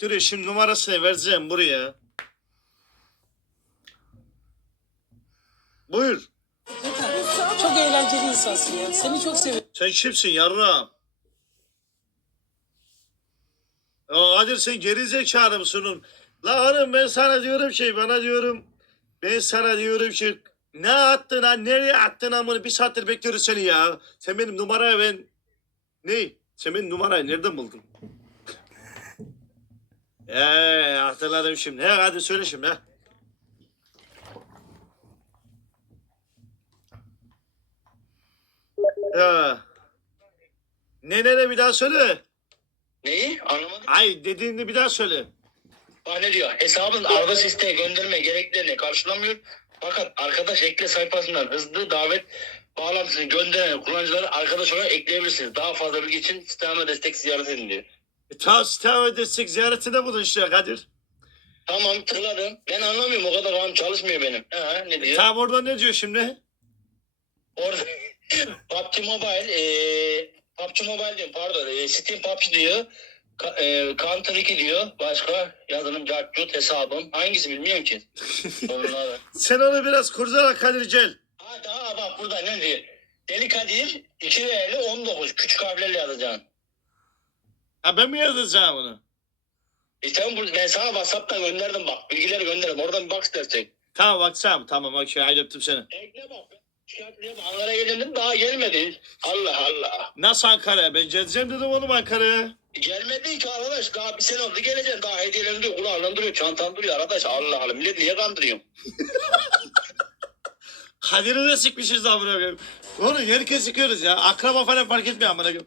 Dur şimdi numarasını vereceğim buraya. Buyur. Çok eğlenceli insansın ya. Seni çok seviyorum. Sen kimsin yarrağım? Ya Kadir sen geri zekalı mısın? La hanım ben sana diyorum şey bana diyorum. Ben sana diyorum ki ne attın ha nereye attın amını bir saattir bekliyoruz seni ya. Sen benim numarayı ben ne? Sen benim numarayı nereden buldun? Eee hatırladım şimdi. He hadi söyle şimdi he. Ne ne ne bir daha söyle. Neyi? Anlamadım. Ay dediğini bir daha söyle. Bak ne diyor? Hesabın arada isteğe gönderme gereklerini karşılamıyor. Fakat arkadaş ekle sayfasından hızlı davet bağlantısını gönderen kullanıcıları arkadaş olarak ekleyebilirsiniz. Daha fazla bilgi için sisteme destek ziyaret edin diyor. E, ta siteme destek ziyaretinde bulun işte Kadir. Tamam tıkladım. Ben anlamıyorum o kadar ağım çalışmıyor benim. Ha, ne diyor? Tam orada ne diyor şimdi? Orada PUBG Mobile e, PUBG Mobile diyorum pardon e, Steam PUBG diyor. Ka- e, Counter 2 diyor. Başka yazılım Jarcut hesabım. Hangisi bilmiyorum ki. Sen onu biraz kursana Kadir Cel. Ha daha bak burada ne diyor? Deli Kadir 2 V'li 19 küçük harflerle yazacaksın. Ha ben mi yazacağım onu? İşte bu, ben sana WhatsApp'tan gönderdim bak. Bilgileri gönderdim. Oradan bir bak istersen. Tamam bakacağım. Tamam bak şey öptüm seni. Ekle bak. Çıkartayım. Ankara'ya geldim daha gelmedi. Allah Allah. Nasıl Ankara'ya? Ben geleceğim dedim oğlum Ankara'ya. Gelmedin ki arkadaş. Daha bir sene oldu geleceksin. Daha hediyelerini duruyor. Kulağından duruyor. Çantan duruyor arkadaş. Allah Allah. Millet niye kandırıyorsun? Kadir'i de sikmişiz amına koyayım. Oğlum herkes sıkıyoruz ya. Akraba falan fark etmiyor amına koyayım.